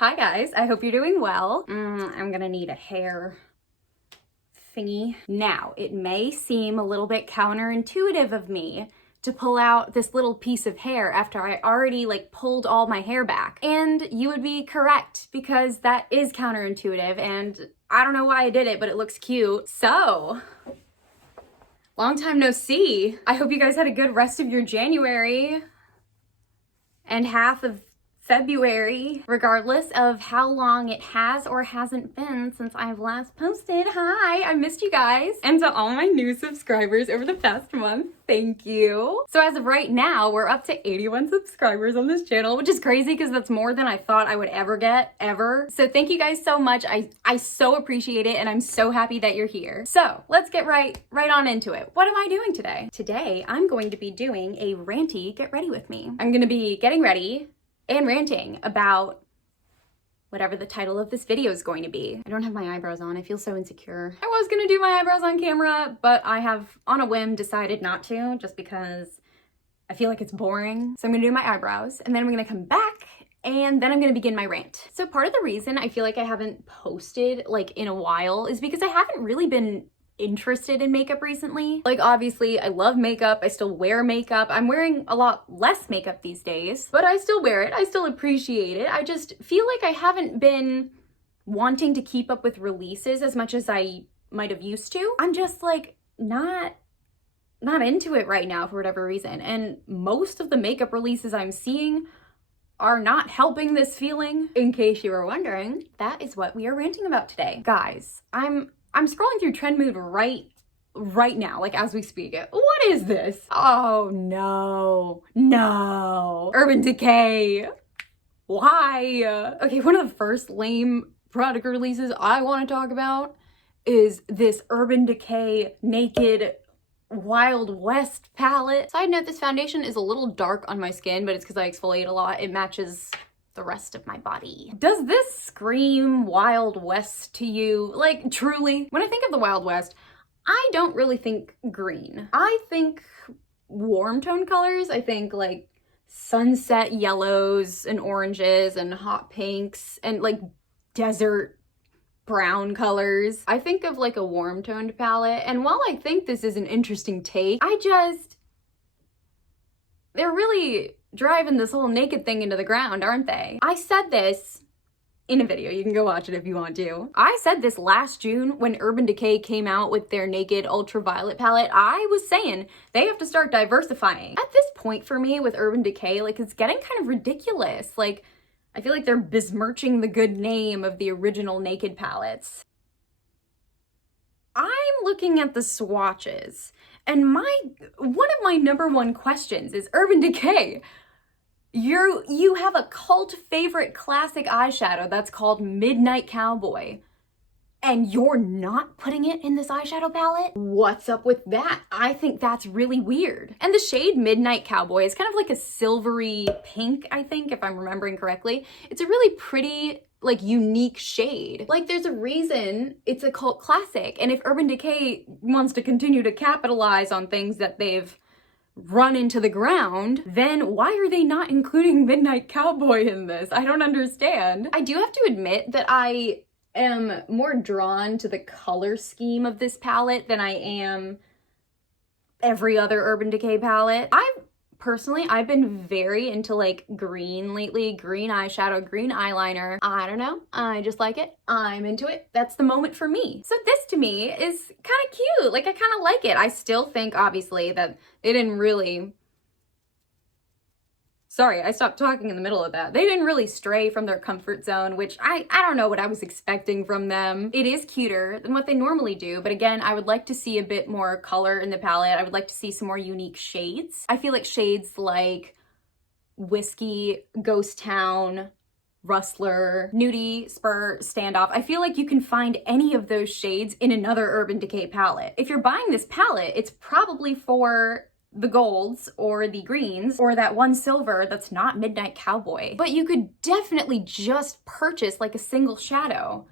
Hi guys, I hope you're doing well. I'm gonna need a hair thingy. Now, it may seem a little bit counterintuitive of me to pull out this little piece of hair after I already pulled all my hair back. And you would be correct because that is counterintuitive and I don't know why I did it, but it looks cute. So, long time no see. I hope you guys had a good rest of your January and half of February, regardless of how long it has or hasn't been since I've last posted. Hi, I missed you guys. And to all my new subscribers over the past month, thank you. So as of right now, we're up to 81 subscribers on this channel, which is crazy because that's more than I thought I would ever get, ever. So thank you guys so much. I so appreciate it and I'm so happy that you're here. So let's get right on into it. What am I doing today? Today, I'm going to be doing a ranty get ready with me. I'm gonna be getting ready and ranting about whatever the title of this video is going to be. I don't have my eyebrows on. I feel so insecure. I was gonna do my eyebrows on camera, but I have, on a whim, decided not to, just because I feel like it's boring. So I'm gonna do my eyebrows, and then I'm gonna come back, and then I'm gonna begin my rant. So part of the reason I feel like I haven't posted in a while is because I haven't really been interested in makeup recently. Obviously I love makeup, I still wear makeup. I'm wearing a lot less makeup these days, but I still wear it, I still appreciate it. I just feel like I haven't been wanting to keep up with releases as much as I might have used to. I'm just not into it right now for whatever reason, and most of the makeup releases I'm seeing are not helping this feeling. In case you were wondering, that is what we are ranting about today. Guys, I'm scrolling through Trend Mood right now, as we speak. What is this? Oh no, Urban Decay. Why? Okay, one of the first lame product releases I want to talk about is this Urban Decay Naked Wild West palette. Side note, this foundation is a little dark on my skin, but it's because I exfoliate a lot. It matches the rest of my body. Does this scream Wild West to you? Truly? When I think of the Wild West, I don't really think green. I think warm tone colors. I think sunset yellows and oranges and hot pinks and desert brown colors. I think of a warm toned palette, and while I think this is an interesting take, they're really driving this whole naked thing into the ground, aren't they? I said this in a video, you can go watch it if you want to. I said this last June when Urban Decay came out with their Naked Ultraviolet palette. I was saying they have to start diversifying. At this point for me with Urban Decay, it's getting kind of ridiculous. I feel like they're besmirching the good name of the original Naked palettes. I'm looking at the swatches, and one of my number one questions is, Urban Decay, you have a cult favorite classic eyeshadow that's called Midnight Cowboy, and you're not putting it in this eyeshadow palette? What's up with that? I think that's really weird. And the shade Midnight Cowboy is kind of a silvery pink, I think, if I'm remembering correctly. It's a really pretty, unique shade. There's a reason it's a cult classic, and if Urban Decay wants to continue to capitalize on things that they've run into the ground, then why are they not including Midnight Cowboy in this? I don't understand. I do have to admit that I am more drawn to the color scheme of this palette than I am every other Urban Decay palette. I've been very into green lately, green eyeshadow, green eyeliner. I don't know, I just like it. I'm into it. That's the moment for me. So this to me is kind of cute. I kind of like it. I still think obviously that they didn't really, sorry, I stopped talking in the middle of that. They didn't really stray from their comfort zone, which I don't know what I was expecting from them. It is cuter than what they normally do, but again, I would like to see a bit more color in the palette. I would like to see some more unique shades. I feel like shades like Whiskey, Ghost Town, Rustler, Nudie, Spur, Standoff, I feel like you can find any of those shades in another Urban Decay palette. If you're buying this palette, it's probably for the golds or the greens or that one silver that's not Midnight Cowboy. But you could definitely just purchase a single shadow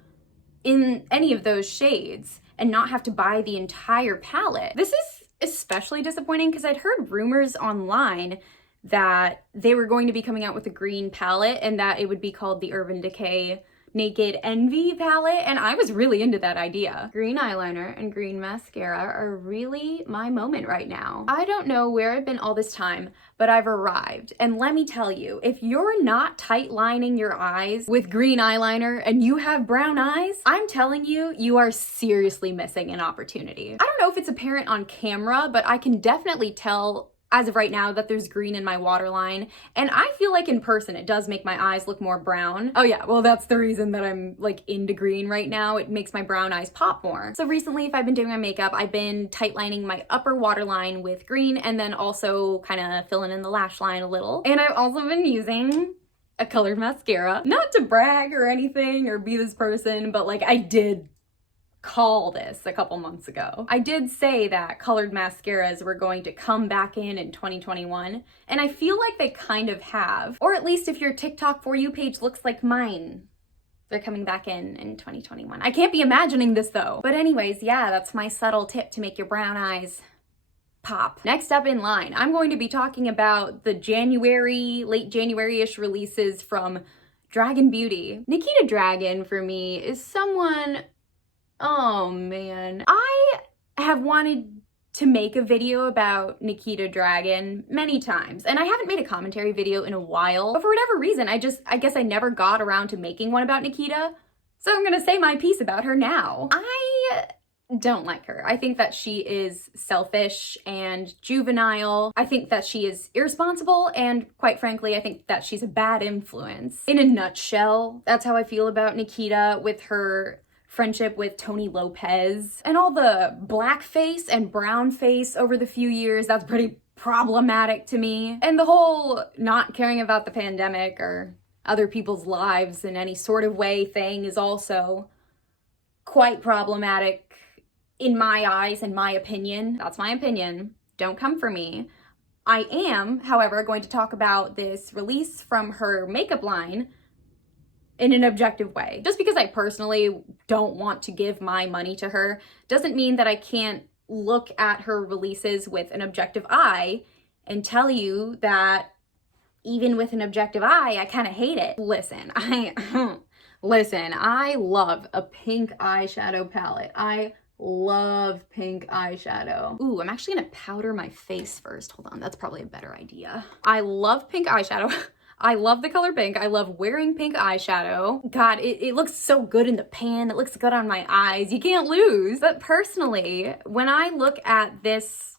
in any of those shades and not have to buy the entire palette. This is especially disappointing because I'd heard rumors online that they were going to be coming out with a green palette and that it would be called the Urban Decay Naked Envy palette, and I was really into that idea. Green eyeliner and green mascara are really my moment right now. I don't know where I've been all this time, but I've arrived. And let me tell you, if you're not tight lining your eyes with green eyeliner and you have brown eyes, I'm telling you, you are seriously missing an opportunity. I don't know if it's apparent on camera, but I can definitely tell as of right now that there's green in my waterline, and I feel like in person it does make my eyes look more brown. Oh yeah, well that's the reason that I'm like into green right now. It makes my brown eyes pop more. So recently, if I've been doing my makeup, I've been tight lining my upper waterline with green and then also kind of filling in the lash line a little. And I've also been using a colored mascara. Not to brag or anything or be this person, but like I did call this a couple months ago. I did say that colored mascaras were going to come back in 2021, and I feel like they kind of have. Or at least if your TikTok For You page looks like mine, they're coming back in 2021. I can't be imagining this though. But anyways, yeah, that's my subtle tip to make your brown eyes pop. Next up in line, I'm going to be talking about the late January-ish releases from Dragon Beauty. Nikita Dragon for me is someone, oh man. I have wanted to make a video about Nikita Dragon many times, and I haven't made a commentary video in a while, but for whatever reason, I guess I never got around to making one about Nikita, so I'm gonna say my piece about her now. I don't like her. I think that she is selfish and juvenile. I think that she is irresponsible, and quite frankly, I think that she's a bad influence. In a nutshell, that's how I feel about Nikita, with her friendship with Tony Lopez and all the blackface and brown face over the few years. That's pretty problematic to me. And the whole not caring about the pandemic or other people's lives in any sort of way thing is also quite problematic in my eyes, in my opinion. That's my opinion. Don't come for me. I am, however, going to talk about this release from her makeup line in an objective way. Just because I personally don't want to give my money to her doesn't mean that I can't look at her releases with an objective eye and tell you that even with an objective eye, I kind of hate it. Listen, I love a pink eyeshadow palette. I love pink eyeshadow. Ooh, I'm actually gonna powder my face first. Hold on, that's probably a better idea. I love pink eyeshadow. I love the color pink. I love wearing pink eyeshadow. God, it looks so good in the pan. It looks good on my eyes. You can't lose. But personally, when I look at this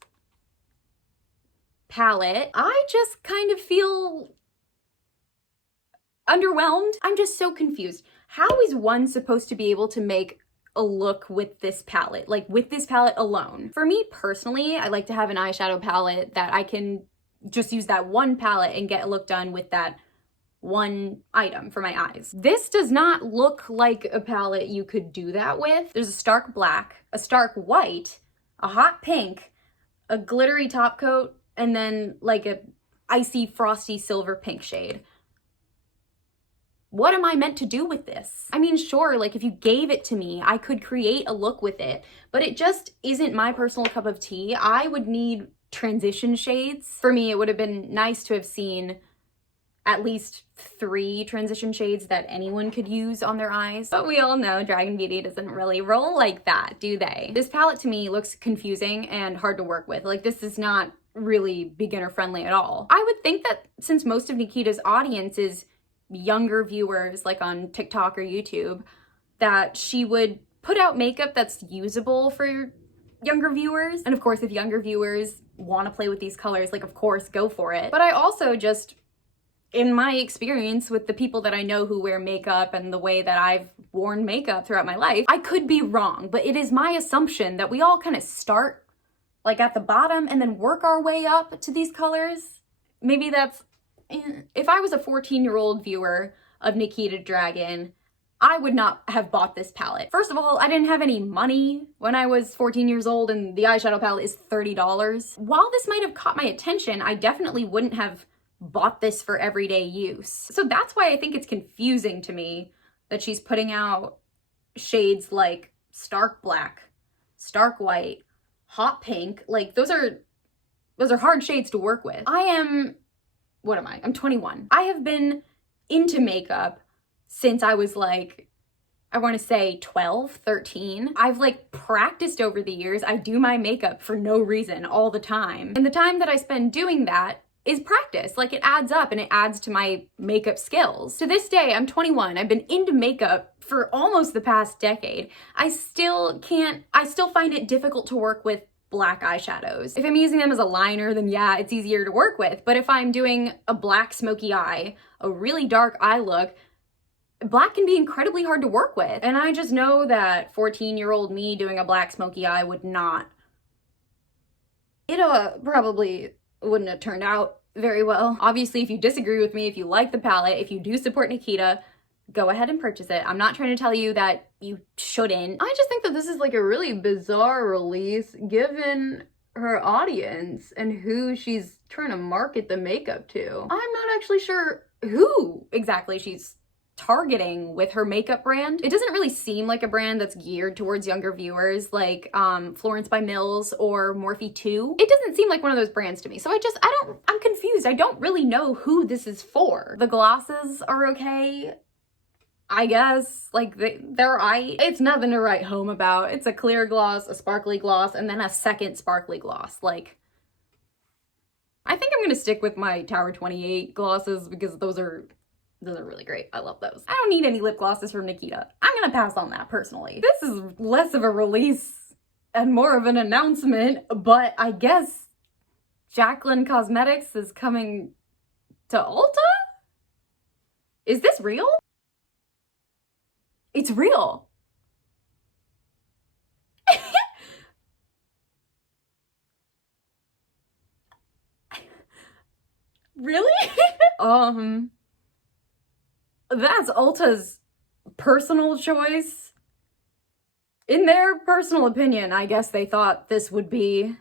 palette, I just kind of feel underwhelmed. I'm just so confused. How is one supposed to be able to make a look with this palette? Like with this palette alone? For me personally, I like to have an eyeshadow palette that I can just use that one palette and get a look done with that one item for my eyes. This does not look like a palette you could do that with. There's a stark black, a stark white, a hot pink, a glittery top coat, and then like a icy frosty silver pink shade. What am I meant to do with this? I mean, sure, like if you gave it to me, I could create a look with it, but it just isn't my personal cup of tea. I would need transition shades. For me, it would have been nice to have seen at least 3 transition shades that anyone could use on their eyes. But we all know Dragon Beauty doesn't really roll like that, do they? This palette to me looks confusing and hard to work with. Like this is not really beginner friendly at all. I would think that since most of Nikita's audience is younger viewers, like on TikTok or YouTube, that she would put out makeup that's usable for younger viewers. And of course, if younger viewers want to play with these colors, like of course, go for it. But I also just, in my experience with the people that I know who wear makeup and the way that I've worn makeup throughout my life, I could be wrong, but it is my assumption that we all kind of start like at the bottom and then work our way up to these colors. Maybe that's, if I was a 14-year-old viewer of Nikita Dragon, I would not have bought this palette. First of all, I didn't have any money when I was 14 years old and the eyeshadow palette is $30. While this might have caught my attention, I definitely wouldn't have bought this for everyday use. So that's why I think it's confusing to me that she's putting out shades like stark black, stark white, hot pink. Like those are hard shades to work with. I am what am I? I'm 21. I have been into makeup since I was like, I want to say 12, 13. I've like practiced over the years. I do my makeup for no reason all the time. And the time that I spend doing that is practice. Like it adds up and it adds to my makeup skills. To this day, I'm 21. I've been into makeup for almost the past decade. I still find it difficult to work with black eyeshadows. If I'm using them as a liner, then yeah, it's easier to work with. But if I'm doing a black smoky eye, a really dark eye look, black can be incredibly hard to work with. And I just know that 14-year-old me doing a black smoky eye would not, it probably wouldn't have turned out very well. Obviously, if you disagree with me, if you like the palette, if you do support Nikita, go ahead and purchase it. I'm not trying to tell you that you shouldn't. I just think that this is like a really bizarre release given her audience and who she's trying to market the makeup to. I'm not actually sure who exactly she's targeting with her makeup brand. It doesn't really seem like a brand that's geared towards younger viewers like Florence by Mills or Morphe 2. It doesn't seem like one of those brands to me. So I'm confused. I don't really know who this is for. The glosses are okay, I guess. Like they're it's nothing to write home about. It's a clear gloss, a sparkly gloss, and then a second sparkly gloss. Like, I think I'm gonna stick with my Tower 28 glosses because those are really great. I love those. I don't need any lip glosses from Nikita. I'm gonna pass on that personally. This is less of a release and more of an announcement, but I guess Jaclyn Cosmetics is coming to Ulta? Is this real? It's real. Really? That's Ulta's personal choice. In their personal opinion, I guess they thought this would be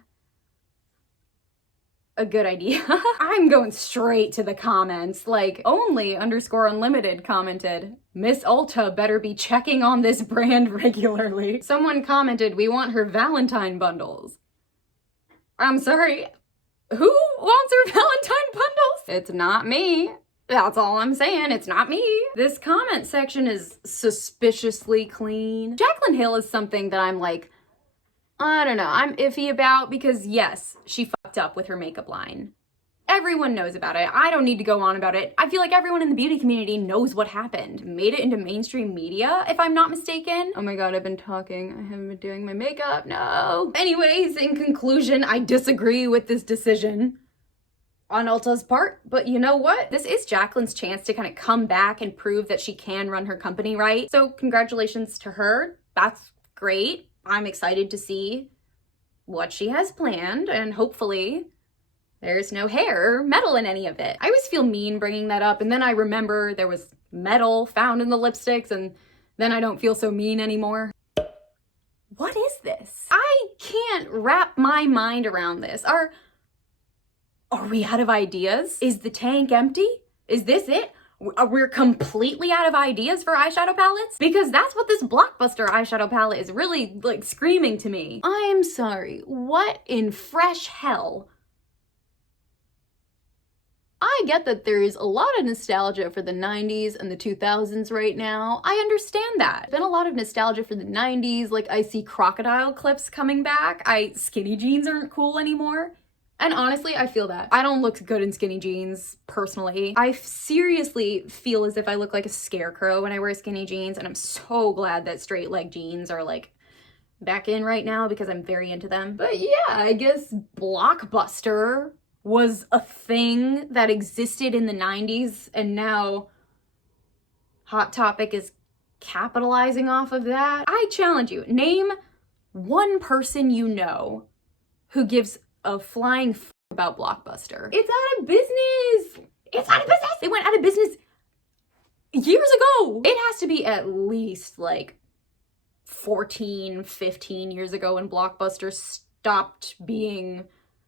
a good idea. I'm going straight to the comments. Like, only_unlimited commented, Miss Ulta better be checking on this brand regularly. Someone commented, we want her Valentine bundles. I'm sorry, who wants her Valentine bundles? It's not me. That's all I'm saying, it's not me. This comment section is suspiciously clean. Jaclyn Hill is something that I'm like, I don't know, I'm iffy about because yes, she fucked up with her makeup line. Everyone knows about it. I don't need to go on about it. I feel like everyone in the beauty community knows what happened. Made it into mainstream media, if I'm not mistaken. Oh my god, I've been talking. I haven't been doing my makeup, no. Anyways, in conclusion, I disagree with this decision on Ulta's part, but you know what? This is Jaclyn's chance to kind of come back and prove that she can run her company right. So congratulations to her. That's great. I'm excited to see what she has planned, and hopefully there's no hair or metal in any of it. I always feel mean bringing that up, and then I remember there was metal found in the lipsticks, and then I don't feel so mean anymore. What is this? I can't wrap my mind around this. Are we out of ideas? Is the tank empty? Is this it? We're completely out of ideas for eyeshadow palettes? Because that's what this blockbuster eyeshadow palette is really like screaming to me. I'm sorry, what in fresh hell? I get that there's a lot of nostalgia for the 90s and the 2000s right now. I understand that. Been a lot of nostalgia for the 90s, like I see crocodile clips coming back. Skinny jeans aren't cool anymore. And honestly, I feel that. I don't look good in skinny jeans, personally. I seriously feel as if I look like a scarecrow when I wear skinny jeans, and I'm so glad that straight leg jeans are like back in right now because I'm very into them. But yeah, I guess Blockbuster was a thing that existed in the 90s, and now Hot Topic is capitalizing off of that. I challenge you, name one person you know who gives a flying f about Blockbuster. It's out of business. It's out of business. It went out of business years ago. It has to be at least like 14, 15 years ago when Blockbuster stopped being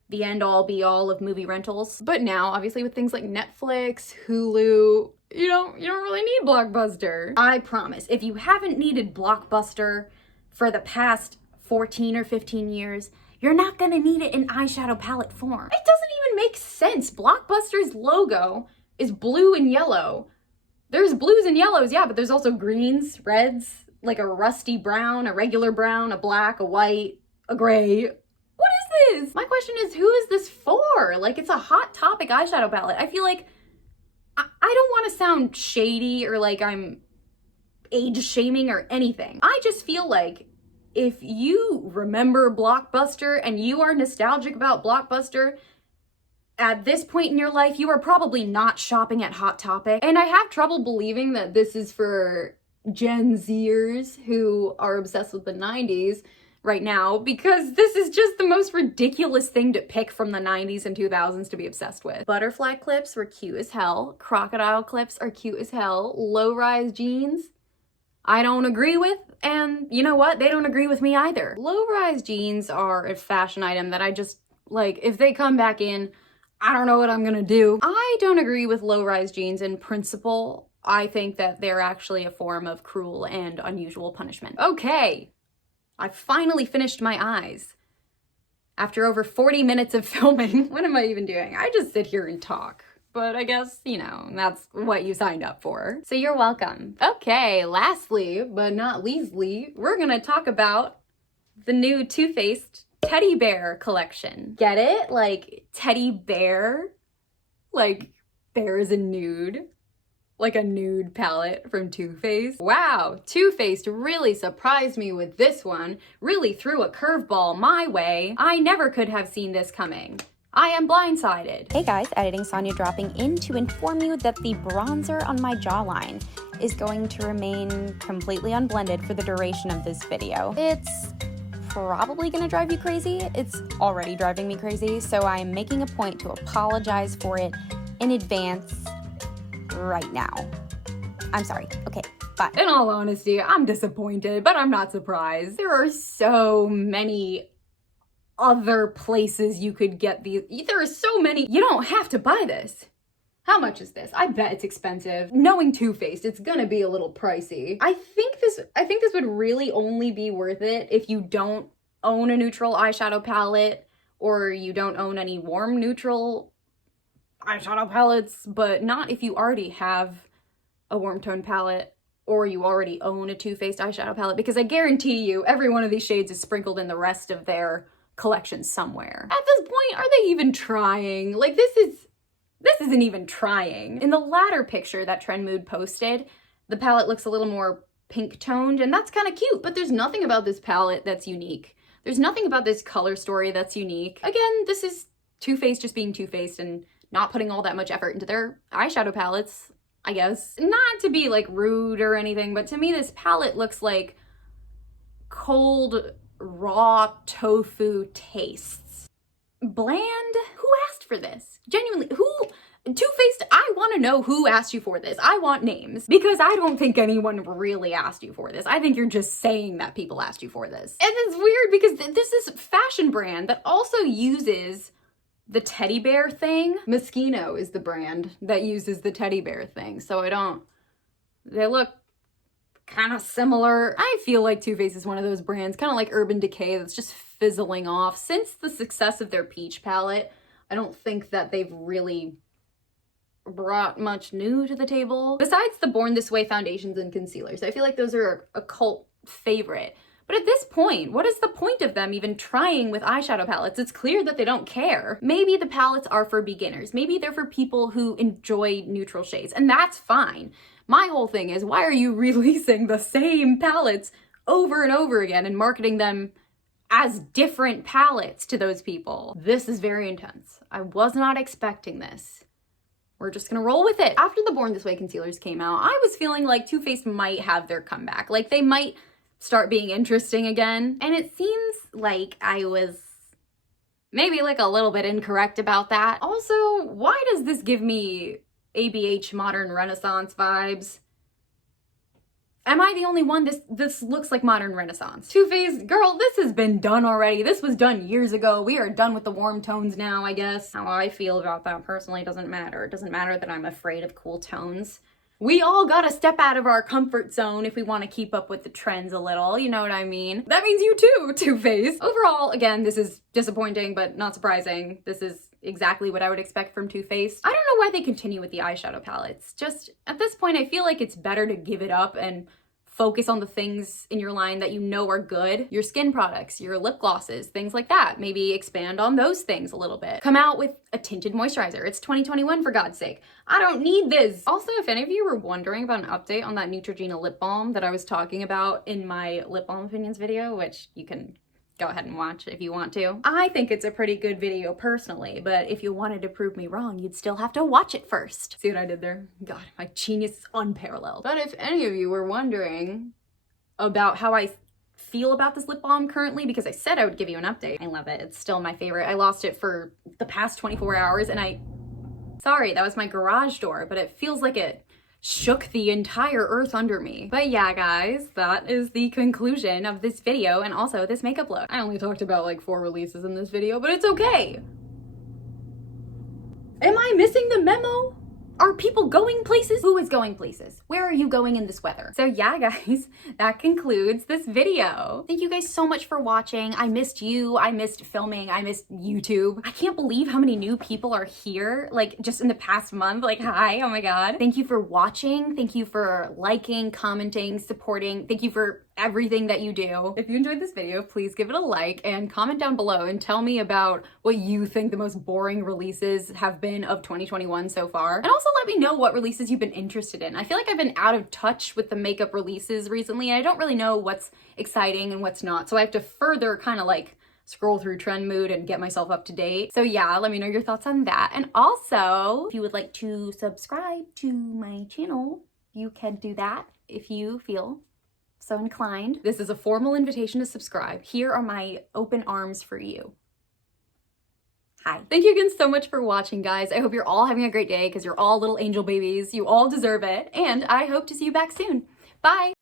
the end-all be-all of movie rentals. But now, obviously, with things like Netflix, Hulu, you don't really need Blockbuster. I promise, if you haven't needed Blockbuster for the past 14 or 15 years, You're not gonna need it in eyeshadow palette form. It doesn't even make sense. Blockbuster's logo is blue and yellow. There's blues and yellows, yeah, but there's also greens, reds, like a rusty brown, a regular brown, a black, a white, a gray. What is this? My question is, who is this for? Like, it's a Hot Topic eyeshadow palette. I feel like I don't want to sound shady or like I'm age shaming or anything. I just feel like if you remember Blockbuster and you are nostalgic about Blockbuster, at this point in your life, you are probably not shopping at Hot Topic. And I have trouble believing that this is for Gen Zers who are obsessed with the 90s right now, because this is just the most ridiculous thing to pick from the 90s and 2000s to be obsessed with. Butterfly clips were cute as hell. Crocodile clips are cute as hell. Low-rise jeans, I don't agree with, and you know what? They don't agree with me either. Low-rise jeans are a fashion item that I just, like, if they come back in, I don't know what I'm gonna do. I don't agree with low-rise jeans in principle. I think that they're actually a form of cruel and unusual punishment. Okay, I finally finished my eyes. After over 40 minutes of filming, what am I even doing? I just sit here and talk. But I guess, you know, that's what you signed up for. So you're welcome. Okay, lastly, but not leastly, we're gonna talk about the new Too Faced Teddy Bear collection. Get it? Like teddy bear? Like bear is a nude? Like a nude palette from Too Faced? Wow, Too Faced really surprised me with this one. Really threw a curveball my way. I never could have seen this coming. I am blindsided. Hey guys, Editing Sonya dropping in to inform you that the bronzer on my jawline is going to remain completely unblended for the duration of this video. It's probably gonna drive you crazy. It's already driving me crazy, so I'm making a point to apologize for it in advance right now. I'm sorry. Okay, bye. In all honesty, I'm disappointed, but I'm not surprised. There are so many other places you could get these. There are so many. You don't have to buy this. How much is this? I bet it's expensive. Knowing Too Faced, it's gonna be a little pricey. I think this would really only be worth it if you don't own a neutral eyeshadow palette or you don't own any warm neutral eyeshadow palettes, but not if you already have a warm tone palette or you already own a Too Faced eyeshadow palette, because I guarantee you every one of these shades is sprinkled in the rest of their collection somewhere. At this point, are they even trying? Like, this isn't even trying. In the latter picture that Trend Mood posted, the palette looks a little more pink toned, and that's kind of cute, but there's nothing about this palette that's unique. There's nothing about this color story that's unique. Again, this is Too Faced just being Too Faced and not putting all that much effort into their eyeshadow palettes, I guess. Not to be like rude or anything, but to me this palette looks like cold raw tofu tastes. Bland? Who asked for this? Genuinely, who? Too Faced, I want to know who asked you for this. I want names, because I don't think anyone really asked you for this. I think you're just saying that people asked you for this. And it's weird because this is a fashion brand that also uses the teddy bear thing. Moschino is the brand that uses the teddy bear thing. So they look kind of similar. I feel like Too Faced is one of those brands, kind of like Urban Decay, that's just fizzling off. Since the success of their peach palette, I don't think that they've really brought much new to the table. Besides the Born This Way foundations and concealers, I feel like those are a cult favorite. But at this point, what is the point of them even trying with eyeshadow palettes? It's clear that they don't care. Maybe the palettes are for beginners. Maybe they're for people who enjoy neutral shades, and that's fine. My whole thing is, why are you releasing the same palettes over and over again and marketing them as different palettes to those people? This is very intense. I was not expecting this. We're just gonna roll with it. After the Born This Way concealers came out, I was feeling like Too Faced might have their comeback. Like, they might start being interesting again. And it seems like I was maybe like a little bit incorrect about that. Also, why does this give me ABH Modern Renaissance vibes? Am I the only one? This looks like Modern Renaissance. Too Faced, girl, this has been done already. This was done years ago. We are done with the warm tones now, I guess. How I feel about that personally doesn't matter. It doesn't matter that I'm afraid of cool tones. We all gotta step out of our comfort zone if we want to keep up with the trends a little, you know what I mean? That means you too, Too Faced. Overall, again, this is disappointing, but not surprising. This is exactly what I would expect from Too Faced. I don't know why they continue with the eyeshadow palettes. Just, at this point, I feel like it's better to give it up and focus on the things in your line that you know are good. Your skin products, your lip glosses, things like that. Maybe expand on those things a little bit. Come out with a tinted moisturizer. It's 2021 for God's sake. I don't need this. Also, if any of you were wondering about an update on that Neutrogena lip balm that I was talking about in my lip balm opinions video, which you can go ahead and watch if you want to. I think it's a pretty good video personally, but if you wanted to prove me wrong, you'd still have to watch it first. See what I did there? God, my genius is unparalleled. But if any of you were wondering about how I feel about this lip balm currently, because I said I would give you an update, I love it. It's still my favorite. I lost it for the past 24 hours and sorry, that was my garage door, but it feels like it shook the entire earth under me. But yeah, guys, that is the conclusion of this video and also this makeup look. I only talked about like 4 releases in this video, but it's okay. Am I missing the memo? Are people going places? Who is going places? Where are you going in this weather? So yeah, guys, that concludes this video. Thank you guys so much for watching. I missed you. I missed filming. I missed YouTube. I can't believe how many new people are here, like just in the past month. Like, hi, oh my God. Thank you for watching. Thank you for liking, commenting, supporting. Thank you for everything that you do. If you enjoyed this video, please give it a like and comment down below and tell me about what you think the most boring releases have been of 2021 so far. And also let me know what releases you've been interested in. I feel like I've been out of touch with the makeup releases recently and I don't really know what's exciting and what's not. So I have to further kind of like scroll through Trend Mood and get myself up to date. So yeah, let me know your thoughts on that. And also, if you would like to subscribe to my channel, you can do that if you feel so inclined. This is a formal invitation to subscribe. Here are my open arms for you. Hi. Thank you again so much for watching, guys. I hope you're all having a great day because you're all little angel babies. You all deserve it. And I hope to see you back soon. Bye.